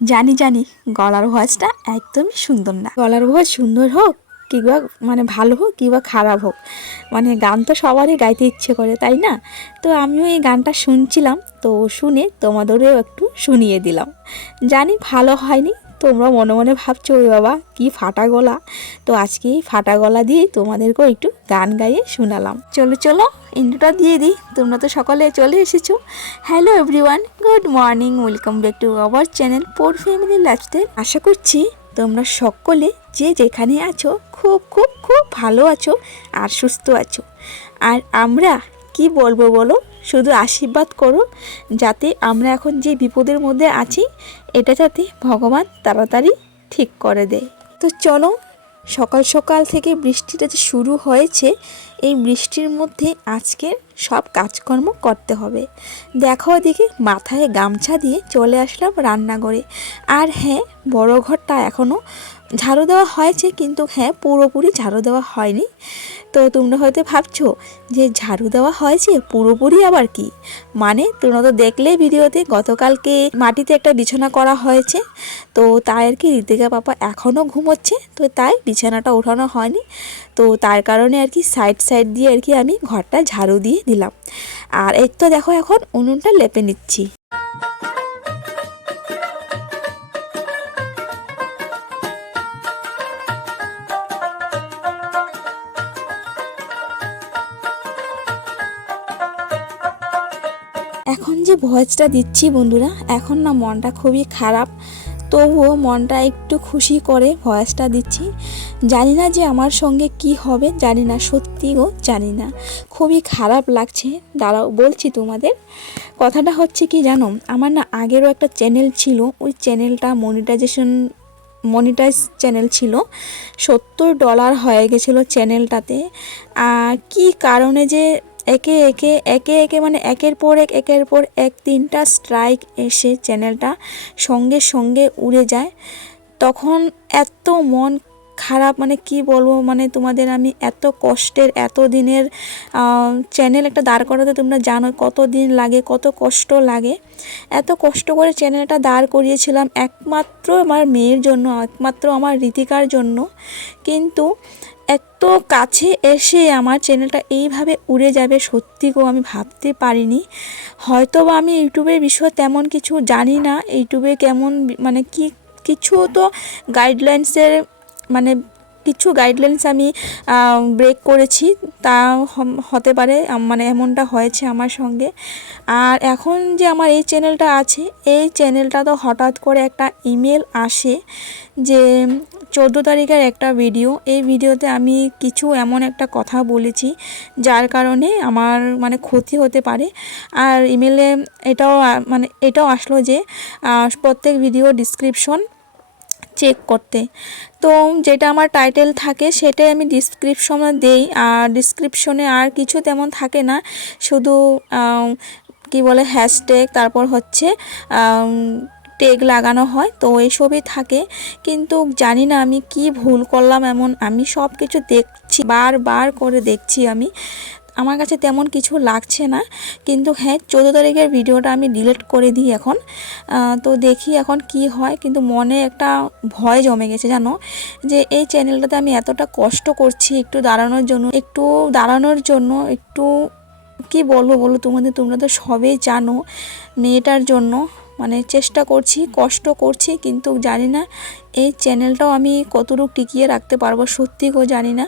জানি জানি, গলার ভয়েসটা একদমই সুন্দর না। গলার ভয়েস সুন্দর হোক, কিংবা মানে ভালো হোক, কিংবা খারাপ হোক মানে গান তো সবারই গাইতে ইচ্ছে করে, তাই না? তো আমিও এই গানটা শুনছিলাম, তো শুনে তোমাদেরও একটু শুনিয়ে দিলাম। জানি ভালো হয়নি তোমরা মনে মনে ভাবছ ওই বাবা, কি ফাটা গলা। তো আজকে ফাটা গলা দিয়ে তোমাদেরকেও একটু গান গাইয়ে শোনালাম। চলো চলো ইন্ট্রোটা দিয়ে দিই। তোমরা তো সকালে চলে এসেছ। Hello everyone good morning welcome back to our channel poor family lifestyle আশা করছি তোমরা সকলে যে যেখানে আছো, খুব খুব খুব ভালো আছো আর সুস্থ আছো। আর আমরা কি বলব বলো? শুধু আশীর্বাদ করো যাতে আমরা এখন যে বিপদের মধ্যে আছি, এটা যাতে ভগবান তাড়াতাড়ি ঠিক করে দেয়। তো চলো, সকাল সকাল থেকে বৃষ্টিটা যে শুরু হয়েছে, এই বৃষ্টির মধ্যে আজকে সব কাজকর্ম করতে হবে। দেখো ওদিকে মাথায় গামছা দিয়ে চলে আসলাম রান্নাঘরে। আর হ্যাঁ বড় ঘরটা এখনও ঝাড়ু দেওয়া হয়েছে কিন্তু হ্যাঁ পুরোপুরি ঝাড়ু দেওয়া হয়নি। তো তোমরা হয়তো ভাবছ যে ঝাড়ু দেওয়া হয়েছে, পুরোপুরি আবার কি? মানে তোমরা তো দেখলে ভিডিওতে গতকালকে মাটিতে একটা বিছানা করা হয়েছে। তো তাই আর কি ঋতিকা পাপা এখনও ঘুমোচ্ছে, তো তাই বিছানাটা ওঠানো হয়নি। তো তার কারণে আর কি সাইড সাইড দিয়ে আর কি আমি ঘরটা ঝাড়ু দিয়ে দিলাম। আর এর তো দেখো এখন উনুনটা লেপে নিচ্ছি। ভয়েসটা দিচ্ছি বন্ধুরা। এখন না মনটা খুবই খারাপ, তবুও মনটা একটু খুশি করে ভয়েসটা দিচ্ছি। জানি না যে আমার সঙ্গে কি হবে, জানি না সত্যিও জানি না। খুবই খারাপ লাগছে। দাঁড়াও, বলছি তোমাদের। কথাটা হচ্ছে কি জানো, আমার না আগেরও একটা চ্যানেল ছিল, ওই চ্যানেলটা মনিটাইজেশন মনিটাইজ চ্যানেল ছিল। সত্তর ডলার হয়ে গেছিল চ্যানেলটাতে। আর কি কারণে যে একে একে একে একে মানে একের পর এক, একের পর এক তিনটা স্ট্রাইক এসে চ্যানেলটা সঙ্গে সঙ্গে উড়ে যায়। তখন এত মন খারাপ মানে কি বলব মানে তোমাদের আমি এত কষ্টের, এত দিনের চ্যানেল একটা দাঁড় করাতে তোমরা জানো কত দিন লাগে, কত কষ্ট লাগে। এত কষ্ট করে চ্যানেলটা দাঁড় করিয়েছিলাম একমাত্র আমার মেয়ের জন্য, একমাত্র আমার রীতিকার জন্য। কিন্তু এত কাছে এসে আমার চ্যানেলটা এইভাবে উড়ে যাবে সত্যি গো আমি ভাবতে পারিনি। হয়তো বা আমি ইউটিউবের বিষয়ে তেমন কিছু জানি না, ইউটিউবে কেমন মানে কি, কিছু তো গাইডলাইন্সের মানে কিছু গাইডলাইন্স আমি ব্রেক করেছি। তা হতে পারে মানে এমনটা হয়েছে আমার সঙ্গে। আর এখন যে আমার এই চ্যানেলটা আছে, এই চ্যানেলটা তো হঠাৎ করে একটা ইমেল আসে যে, চোদ্দ তারিখের একটা ভিডিও এই ভিডিওতে আমি কিছু এমন একটা কথা বলেছি, যার কারণে আমার মানে ক্ষতি হতে পারে। আর ইমেলে এটাও মানে এটাও আসলো যে প্রত্যেক ভিডিও ডিসক্রিপশন চেক করতে। তো যেটা আমার টাইটেল থাকে সেটাই আমি ডিসক্রিপশনে দেই। আর ডিসক্রিপশনে আর কিছু তেমন থাকে না। শুধু কি বলে হ্যাশট্যাগ তারপর হচ্ছে টেগ লাগানো হয়। তো এইসবই থাকে। কিন্তু জানি না আমি কি ভুল করলাম এমন। আমি সব কিছু দেখছি, বারবার করে দেখছি আমি। আমার কাছে তেমন কিছু লাগছে না। কিন্তু হ্যাঁ চোদ্দ তারিখের ভিডিওটা আমি ডিলিট করে দিই এখন। তো দেখি এখন কি হয়। কিন্তু মনে একটা ভয় জমে গেছে, জানো? যে এই চ্যানেলটাতে আমি এতটা কষ্ট করছি একটু দাঁড়ানোর জন্য, একটু দাঁড়ানোর জন্য, একটু কি বলব বলো তোমাদের? তোমরা তো সবেই জানো, মেয়েটার জন্য। মানে চেষ্টা করছি, কষ্ট করছি, কিন্তু জানি না এই চ্যানেলটাও আমি কতটুকু টিকিয়ে রাখতে পারব সত্যি গো জানি না।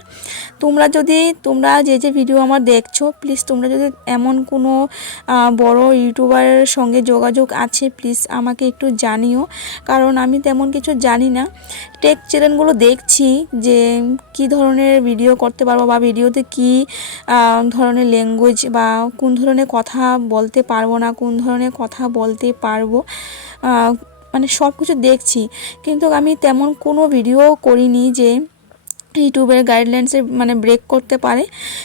তোমরা যদি, তোমরা যে যে ভিডিও আমার দেখছ প্লিজ তোমরা যদি এমন কোনো বড় ইউটিউবারের সঙ্গে যোগাযোগ আছে প্লিজ আমাকে একটু জানিও। কারণ আমি তেমন কিছু জানি না। টেক চ্যানেলগুলো দেখছি যে কি ধরনের ভিডিও করতে পারব বা ভিডিওতে কি ধরনের ল্যাঙ্গুয়েজ বা কোন ধরনের কথা বলতে পারব না, কোন ধরনের কথা বলতে পারব। মানে সব কিছু দেখছি। কিন্তু আমি তেমন কোনো ভিডিও করিনি যে ইউটিউবের গাইডলাইন্সে মানে ব্রেক করতে পারে।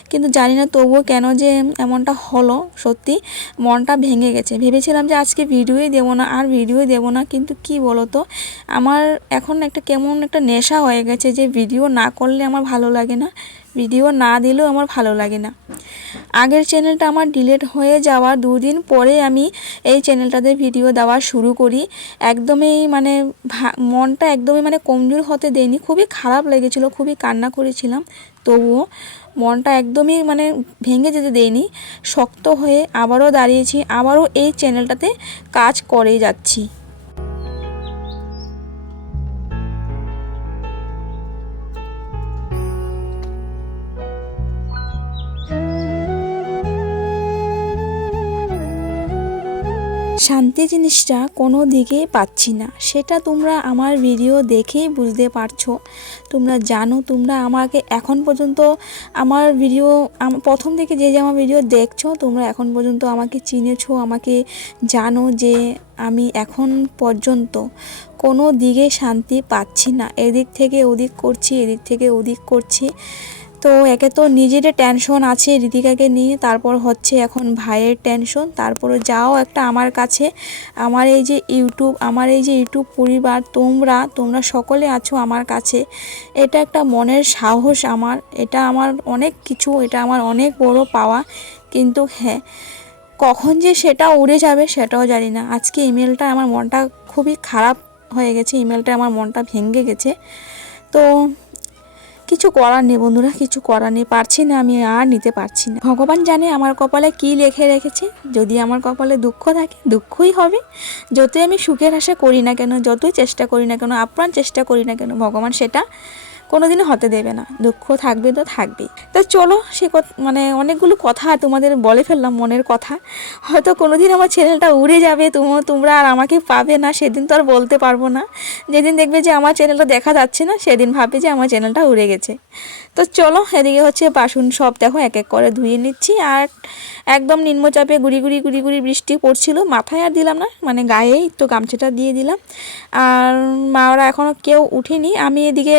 কিন্তু জানি না তবুও কেন যে এমনটা হলো সত্যি। মনটা ভেঙে গেছে। ভেবেছিলাম যে আজকে ভিডিওই দেবো না, আর ভিডিওই দেবো না। কিন্তু কি বলো তো আমার এখন একটা কেমন একটা নেশা হয়ে গেছে যে ভিডিও না করলে আমার ভালো লাগে না। ভিডিও না দিলেও আমার ভালো লাগে না। আগের চ্যানেলটা আমার ডিলেট হয়ে যাওয়ার দুদিন পরে আমি এই চ্যানেলটাতে ভিডিও দেওয়া শুরু করি। একদমই মানে মনটা একদমই মানে কমজোর হতে দেয়নি। খুবই খারাপ লেগেছিল, খুবই কান্না করেছিলাম। তবুও মনটা একদমই মানে ভেঙে যেতে দেয়নি। শক্ত হয়ে আবারও দাঁড়িয়েছি, আবারও এই চ্যানেলটাতে কাজ করে যাচ্ছি। শান্তি জিনিসটা কোনো দিকেই পাচ্ছি না। সেটা তোমরা আমার ভিডিও দেখেই বুঝতে পারছ। তোমরা জানো, তোমরা আমাকে এখন পর্যন্ত আমার ভিডিও প্রথম থেকে যে যে আমার ভিডিও দেখছ, তোমরা এখন পর্যন্ত আমাকে চিনেছো, আমাকে জানো যে আমি এখন পর্যন্ত কোনো দিকে শান্তি পাচ্ছি না। এদিক থেকে ওদিক করছি, এদিক থেকে ওদিক করছি। তো একে তো নিজেরই টেনশন আছে ঋতিকাকে নিয়ে, তারপর হচ্ছে এখন ভাইয়ের টেনশন তারপরে যাও একটা আমার কাছে। আমার এই যে ইউটিউব, আমার এই যে ইউটিউব পরিবার, তোমরা তোমরা সকলে আছো আমার কাছে। এটা একটা মনের সাহস আমার, এটা আমার অনেক কিছু, এটা আমার অনেক বড় পাওয়া। কিন্তু হ্যাঁ কখন যে সেটা উড়ে যাবে সেটাও জানি না। আজকে ইমেলটা আমার মনটা খুবই খারাপ হয়ে গেছে ইমেলটা আমার মনটা ভেঙে গেছে। তো কিছু করার নেই বন্ধুরা, কিছু করার নেই। পারছি না আমি, আর নিতে পারছি না। ভগবান জানে আমার কপালে কি লেখে রেখেছে। যদি আমার কপালে দুঃখ থাকে, দুঃখই হবে। যতই আমি সুখের আশা করি না কেন, যতই চেষ্টা করি না কেন, আপ্রাণ চেষ্টা করি না কেন, ভগবান সেটা কোনোদিনও হতে দেবে না। দুঃখ থাকবে তো থাকবেই। তো চলো সে মানে অনেকগুলো কথা তোমাদের বলে ফেললাম মনের কথা। হয়তো কোনোদিন আমার চ্যানেলটা উড়ে যাবে তোমরা তোমরা আর আমাকে পাবে না, সেদিন তো আর বলতে পারব না। যেদিন দেখবে যে আমার চ্যানেলটা দেখা যাচ্ছে না, সেদিন ভাববে যে আমার চ্যানেলটা উড়ে গেছে। তো চলো, এদিকে হচ্ছে বাসন সব দেখো, এক এক করে ধুয়ে নিচ্ছি। আর একদম নিম্নচাপে গুড়ি গুড়ি গুড়ি গুড়ি বৃষ্টি পড়ছিল, মাথায় আর দিলাম না মানে গায়েই তো গামছাটা দিয়ে দিলাম। আর মা ওরা এখনও কেউ উঠেনি। আমি এদিকে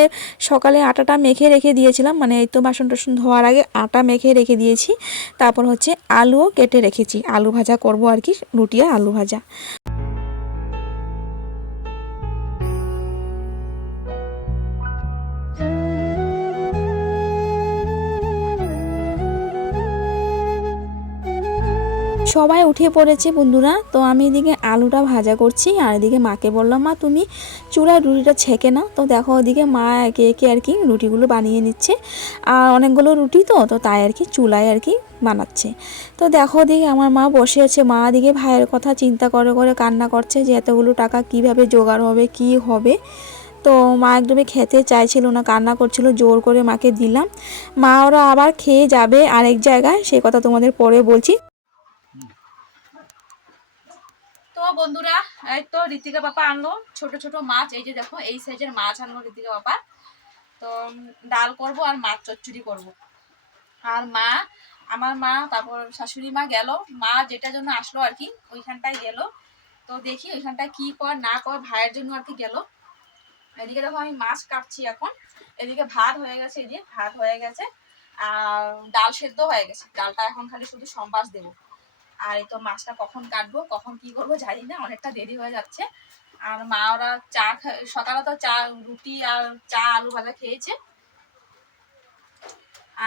সকালে আটাটা মেখে রেখে দিয়েছিলাম। মানে এই তো বাসন টাসন ধোয়ার আগে আটা মেখে রেখে দিয়েছি। তারপর হচ্ছে আলুও কেটে রেখেছি। আলু ভাজা করব আর কি, রুটি আর আলু ভাজা। সবাই উঠে পড়েছে বন্ধুরা। তো আমি এদিকে আলুটা ভাজা করছি আর এদিকে মাকে বললাম, মা, তুমি চূড়ায় রুটিটা ছেঁকে না তো দেখো ওদিকে মা একে একে আর কি রুটিগুলো বানিয়ে নিচ্ছে। আর অনেকগুলো রুটি তো তো তাই আর কি চুলায় আর কি বানাচ্ছে। তো দেখো ওদিকে আমার মা বসে আছে। মা দিকে ভাইয়ের কথা চিন্তা করে করে কান্না করছে যে এতগুলো টাকা কীভাবে জোগাড় হবে, কি হবে। তো মা একদমই খেতে চাইছিল না, কান্না করছিল, জোর করে মাকে দিলাম। মা ওরা আবার খেয়ে যাবে আরেক জায়গায়, সে কথা তোমাদের পরে বলছি তো বন্ধুরা, এই তো ঋতিকা বাপা আনলো ছোট ছোট মাছ। এই যে দেখো, এই সাইজের মাছ আনলো ঋতিকা বাপা তো ডাল করব আর মাছ চচ্চড়ি করব। আর মা, আমার মা, তারপর শাশুড়ি মা গেল। মা যেটার জন্য আসলো আর কি, ওইখানটায় গেল। তো দেখি ওইখানটায় কি কর, না কর, ভাইয়ের জন্য আর কি গেল। এদিকে দেখো আমি মাছ কাটছি এখন। এদিকে ভাত হয়ে গেছে, এই যে ভাত হয়ে গেছে। আর ডাল সেদ্ধ হয়ে গেছে। ডালটা এখন খালি শুধু সম্বাস দেবো। আর এই তো মাছটা কখন কাটবো, কখন কি করব জানি না, অনেকটা দেরি হয়ে যাচ্ছে। আর মা ওরা চা সকালে তো চা, রুটি আর চা, আলু ভাজা খেয়েছে।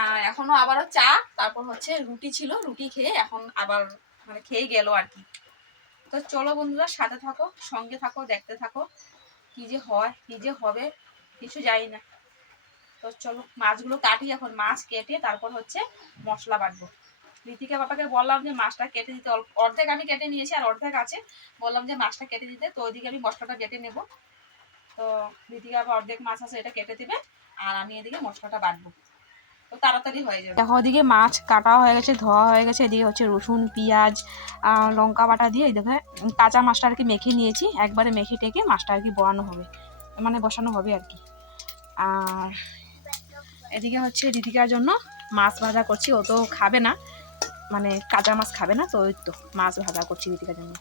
আর এখনও আবারও চা, তারপর হচ্ছে রুটি ছিল, রুটি খেয়ে এখন আবার মানে খেয়ে গেল আর কি। তো চলো বন্ধুরা, সাথে থাকো, সঙ্গে থাকো, দেখতে থাকো, কি যে হয়, কি যে হবে, কিছু জানি না। তো চলো, মাছগুলো কাটি এখন, মাছ কেটে তারপর হচ্ছে মশলা বাটবো। ঋতিকা বাবাকে বললাম যে মাছটা কেটে দিতে অর্ধেক আমি কেটে নিয়েছি আর অর্ধেক আছে। বললাম যে মাছটা কেটে দিতে, তো ওইদিকে আমি মশলাটা কেটে নেব। তো ঋতিকা বাবা অর্ধেক মাছ আছে, এটা কেটে দিবে। আর আমি এদিকে মশলাটা বাটবো। তো তাড়াতাড়ি হয়ে যাবে। দেখো, ওদিকে মাছ কাটা হয়ে গেছে ধোয়া হয়ে গেছে। এদিকে হচ্ছে রসুন, পেঁয়াজ লঙ্কা বাটা দিয়ে দেখো কাঁচা মাছটা আর কি মেখে নিয়েছি। একবারে মেখে টেকে মাছটা আর কি বসানো হবে। মানে বসানো হবে আর কি। আর এদিকে হচ্ছে ঋতিকার জন্য মাছ ভাজা করছি, ও তো খাবে না। মানে কাঁচা মাছ খাবে না, তো ওই তো মাছ ভাজা করছি গীতিকার জন্য।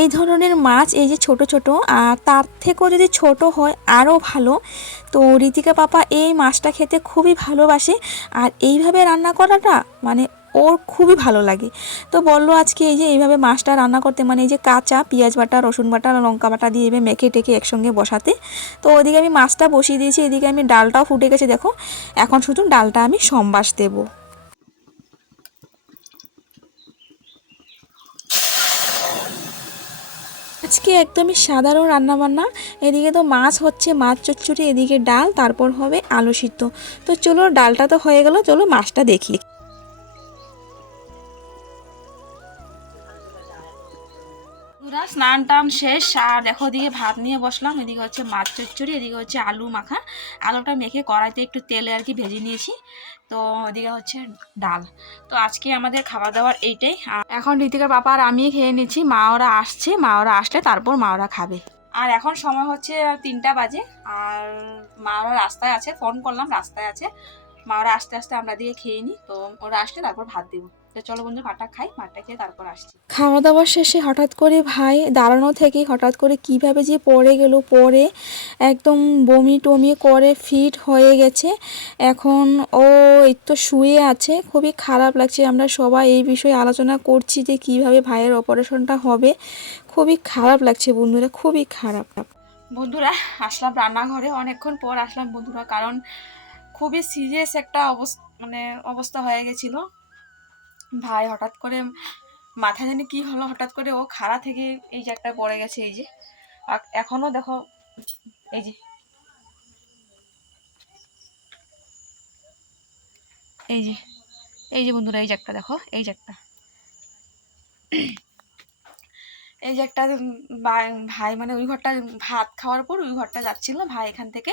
এই ধরনের মাছ, এই যে ছোট ছোট তার থেকেও যদি ছোট হয়, আরও ভালো। তো ঋতিকা পাপা এই মাছটা খেতে খুবই ভালোবাসে। আর এইভাবে রান্না করাটা মানে ওর খুবই ভালো লাগে। তো বলল আজকে এই যে এইভাবে মাছটা রান্না করতে মানে এই যে কাঁচা পেঁয়াজ বাটা, রসুন বাটা লঙ্কা বাটা দিয়ে এভাবে মেখে টেকে একসঙ্গে বসাতে। তো ওদিকে আমি মাছটা বসিয়ে দিয়েছি, এদিকে আমি ডালটাও ফুটে গেছে, দেখো। এখন শুধু ডালটা আমি সম্বাস দেবো। আজকে একদমই সাধারণ রান্নাবান্না। এদিকে তো মাছ হচ্ছে, মাছ চচ্চড়ি, এদিকে ডাল, তারপর হবে আলু সিদ্ধ। তো চলো, ডালটা তো হয়ে গেল, চলো মাছটা দেখি। স্নান টান শেষ, আর দেখো এদিকে ভাত নিয়ে বসলাম, এদিকে হচ্ছে মাছ চচ্চড়ি, এদিকে হচ্ছে আলু মাখা। আলুটা মেখে কড়াইতে একটু তেলে আর কি ভেজে নিয়েছি। তো ওদিকে হচ্ছে ডাল। তো আজকে আমাদের খাবার দাবার এইটাই। এখন ঋতিকার বাবা আর আমি খেয়ে নিচ্ছি, মা ওরা আসছে, মা ওরা আসলে তারপর মা ওরা খাবে। আর এখন সময় হচ্ছে তিনটা বাজে, আর মা ওরা রাস্তায় আছে, ফোন করলাম, রাস্তায় আছে। মা ওরা আস্তে আস্তে আমরা দিয়ে খেয়ে নিই, তো ওরা আসলে তারপর ভাত দিব। তো চলো বন্ধু ভাতটা খাই ভাতটা খেয়ে তারপর আসছি। খাওয়া দাওয়া শেষে হঠাৎ করে ভাই দাঁড়ানো থেকে হঠাৎ করে কীভাবে যে পড়ে গেল পড়ে একদম বমি টমি করে ফিট হয়ে গেছে। এখন ও এই তো শুয়ে আছে খুবই খারাপ লাগছে। আমরা সবাই এই বিষয়ে আলোচনা করছি যে কীভাবে ভাইয়ের অপারেশনটা হবে। খুবই খারাপ লাগছে বন্ধুরা খুবই খারাপ। বন্ধুরা আসলাম রান্নাঘরে অনেকক্ষণ পর আসলাম বন্ধুরা কারণ খুবই সিরিয়াস একটা অবস্থা মানে অবস্থা হয়ে গেছিল। ভাই হঠাৎ করে মাথা জানি কি হলো, হঠাৎ করে ও খাড়া থেকে এই যে একটা পড়ে গেছে, এই যে। এখনও দেখো, এই যে। এই যে এই যে বন্ধুরা, এই যে একটা দেখো, এই যে একটা। এই যে একটা ভাই মানে ওই ঘরটা ভাত খাওয়ার পর ওই ঘরটা যাচ্ছিল, ভাই এখান থেকে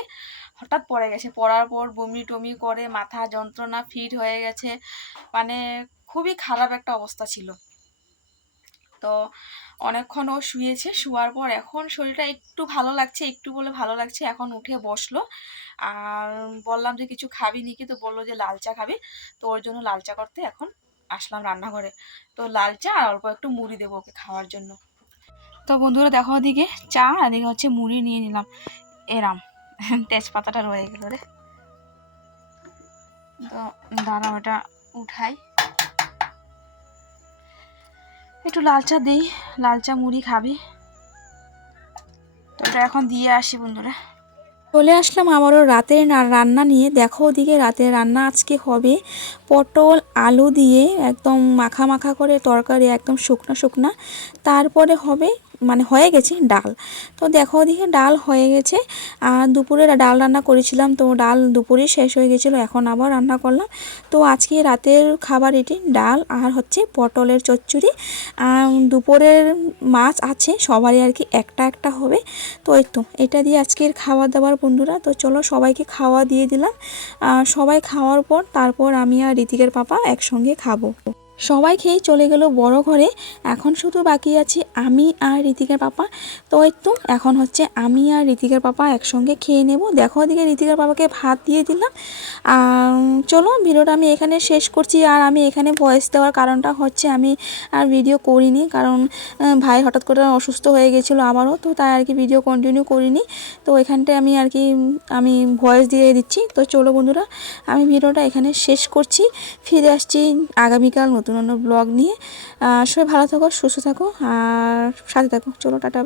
হঠাৎ পড়ে গেছে। পড়ার পর বমি টমি করে, মাথা যন্ত্রণা ফিট হয়ে গেছে। মানে খুবই খারাপ একটা অবস্থা ছিল। তো অনেকক্ষণ ও শুয়েছে, শোয়ার পর এখন শরীরটা একটু ভালো লাগছে, একটু বলে ভালো লাগছে, এখন উঠে বসল। আর বললাম যে, কিছু খাবি? নাকি তো বলল যে, লাল চা খাবি। তো ওর জন্য লাল চা করতে এখন আসলাম রান্নাঘরে। তো লাল চা আর অল্প একটু মুড়ি দেবো ওকে খাওয়ার জন্য। তো বন্ধুরা দেখো ওদিকে চা এদিকে হচ্ছে মুড়ি নিয়ে নিলাম। এরাম, তেজপাতাটা রয়ে গেল রে। তো দাঁড়া ওটা উঠাই। একটু লাল চা দিই, লাল চা মুড়ি খাবে। তো ওটা এখন দিয়ে আসি বন্ধুরা। চলে আসলাম আবারও রাতের রান্না নিয়ে। দেখো ওদিকে রাতের রান্না আজকে হবে। পটল, আলু দিয়ে একদম মাখা মাখা করে তরকারি, একদম শুকনো শুকনা। তারপরে হবে মানে হয়ে গেছে ডাল। তো দেখো ওদিকে ডাল হয়ে গেছে। আর দুপুরে ডাল রান্না করেছিলাম, তো ডাল দুপুরে শেষ হয়ে গেছিল, এখন আবার রান্না করলাম। তো আজকে রাতের খাবার এটি ডাল আর হচ্ছে পটলের চচ্চড়ি। আর দুপুরের মাছ আছে, সবারই আর কি একটা একটা হবে। তো এই তো, এটা দিয়ে আজকের খাওয়া দাওয়ার বন্ধুরা। তো চলো সবাইকে খাওয়া দিয়ে দিলাম। আর সবাই খাওয়ার পর তারপর আমি আর ঋতিকের পাপা একসঙ্গে খাব। সবাই খেয়ে চলে গেল বড় ঘরে। এখন শুধু বাকি আছি আমি আর ঋতিকের পাপা। তো তো, এখন হচ্ছে আমি আর ঋতিকের পাপা একসঙ্গে খেয়ে নেব। দেখো ওদিকে ঋতিকের পাপাকে ভাত দিয়ে দিলাম। আর চলো ভিডিওটা আমি এখানে শেষ করছি। আর আমি এখানে ভয়েস দেওয়ার কারণটা হচ্ছে আমি আর ভিডিও করিনি। কারণ ভাই হঠাৎ করে অসুস্থ হয়ে গেছিল আবারও তো তাই আর কি ভিডিও কন্টিনিউ করিনি। তো এখানটায় আমি আর কি, আমি ভয়েস দিয়ে দিচ্ছি। তো চলো বন্ধুরা, আমি ভিডিওটা এখানে শেষ করছি। ফিরে আসছি আগামীকাল নতুন অন্য ব্লগ নিয়ে। সবাই ভালো থাকো সুস্থ থাকো আর সাথে থাকো। চলো টাটা